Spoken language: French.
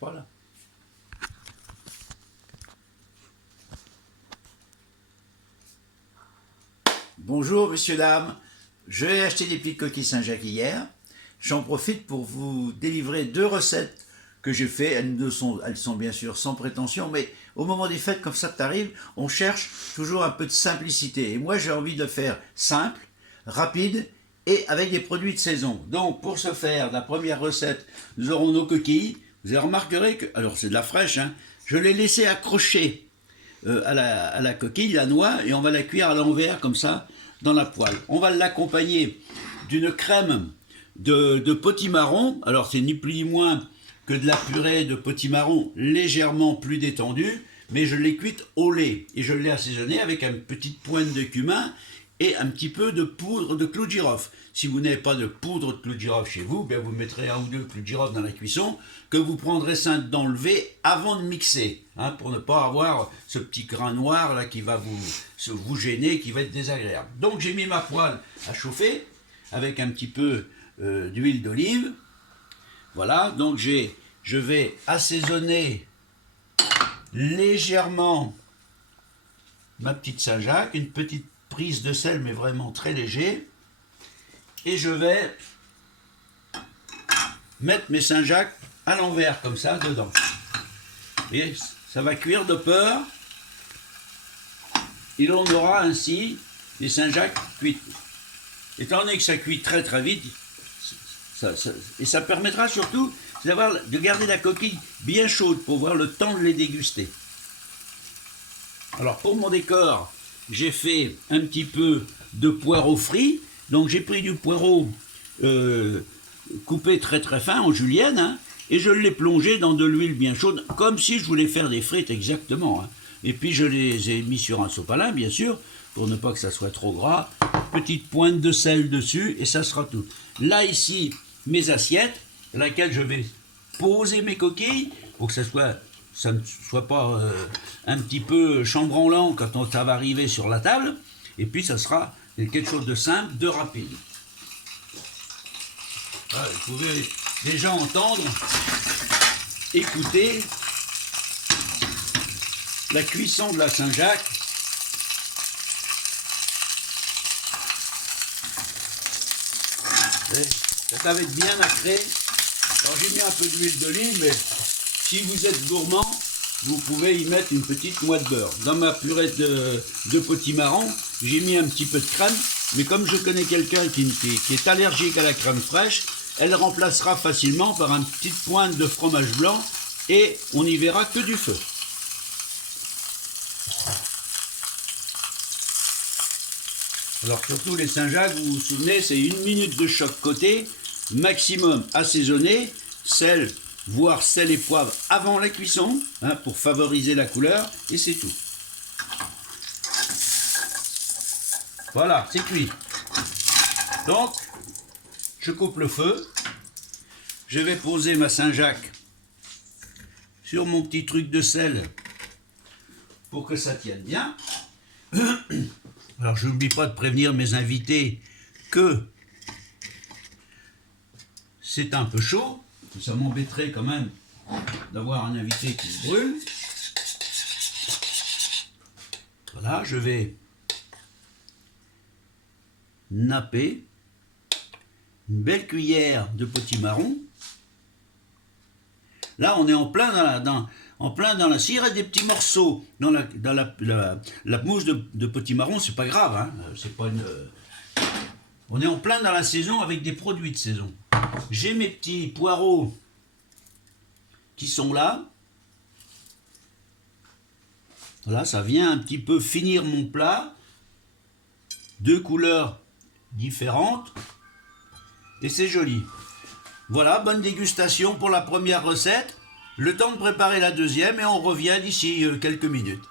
pas là. Bonjour messieurs, dames. J'ai acheté des petites coquilles Saint-Jacques hier. J'en profite pour vous délivrer 2 recettes que j'ai fait. Elles sont bien sûr sans prétention, mais au moment des fêtes, comme ça t'arrive, on cherche toujours un peu de simplicité. Et moi j'ai envie de faire simple, rapide et avec des produits de saison. Donc pour ce faire, la première recette, nous aurons nos coquilles. Vous remarquerez que, alors c'est de la fraîche, hein, je l'ai laissé accrocher à la coquille, la noix, et on va la cuire à l'envers comme ça dans la poêle. On va l'accompagner d'une crème de potimarron. Alors c'est ni plus ni moins que de la purée de potimarron légèrement plus détendue, mais je l'ai cuite au lait et je l'ai assaisonnée avec une petite pointe de cumin et un petit peu de poudre de clou de girofle. Si vous n'avez pas de poudre de clou de girofle chez vous, bien vous mettrez 1 ou 2 clous de girofle dans la cuisson que vous prendrez soin d'enlever avant de mixer, hein, pour ne pas avoir ce petit grain noir là qui va vous gêner, qui va être désagréable. Donc j'ai mis ma poêle à chauffer avec un petit peu d'huile d'olive. Voilà, donc je vais assaisonner légèrement ma petite Saint-Jacques, une petite prise de sel mais vraiment très léger, et je vais mettre mes Saint-Jacques à l'envers comme ça dedans. Vous voyez, ça va cuire de peur et l'on aura ainsi les Saint-Jacques cuites. Étant donné que ça cuit très très vite, et ça permettra surtout de garder la coquille bien chaude pour avoir le temps de les déguster. Alors pour mon décor, j'ai fait un petit peu de poireau frit. Donc j'ai pris du poireau coupé très très fin en julienne, hein, et je l'ai plongé dans de l'huile bien chaude, comme si je voulais faire des frites exactement. Hein. Et puis je les ai mis sur un sopalin, bien sûr, pour ne pas que ça soit trop gras. Petite pointe de sel dessus, et ça sera tout. Là ici, mes assiettes, dans lesquelles je vais poser mes coquilles, pour que ça ne soit pas un petit peu chambranlant quand ça va arriver sur la table. Et puis ça sera quelque chose de simple, de rapide. Voilà, vous pouvez déjà entendre, écouter la cuisson de la Saint-Jacques. Ça va être bien nacré. Alors j'ai mis un peu d'huile d'olive, mais si vous êtes gourmand, vous pouvez y mettre une petite noix de beurre. Dans ma purée de potimarron, j'ai mis un petit peu de crème, mais comme je connais quelqu'un qui est allergique à la crème fraîche, elle remplacera facilement par une petite pointe de fromage blanc et on n'y verra que du feu. Alors surtout les Saint-Jacques, vous vous souvenez, c'est 1 minute de chaque côté, maximum assaisonné, sel, voire sel et poivre avant la cuisson, hein, pour favoriser la couleur, et c'est tout. Voilà, c'est cuit. Donc, je coupe le feu, je vais poser ma Saint-Jacques sur mon petit truc de sel pour que ça tienne bien. Alors, je n'oublie pas de prévenir mes invités que c'est un peu chaud. Ça m'embêterait quand même d'avoir un invité qui se brûle. Voilà, je vais napper une belle cuillère de potimarron. Là, on est en plein dans la... S'il reste des petits morceaux dans la mousse de potimarron, c'est pas grave. Hein, c'est pas une... On est en plein dans la saison avec des produits de saison. J'ai mes petits poireaux qui sont là. Voilà, ça vient un petit peu finir mon plat. 2 couleurs différentes. Et c'est joli. Voilà, bonne dégustation pour la première recette. Le temps de préparer la deuxième et on revient d'ici quelques minutes.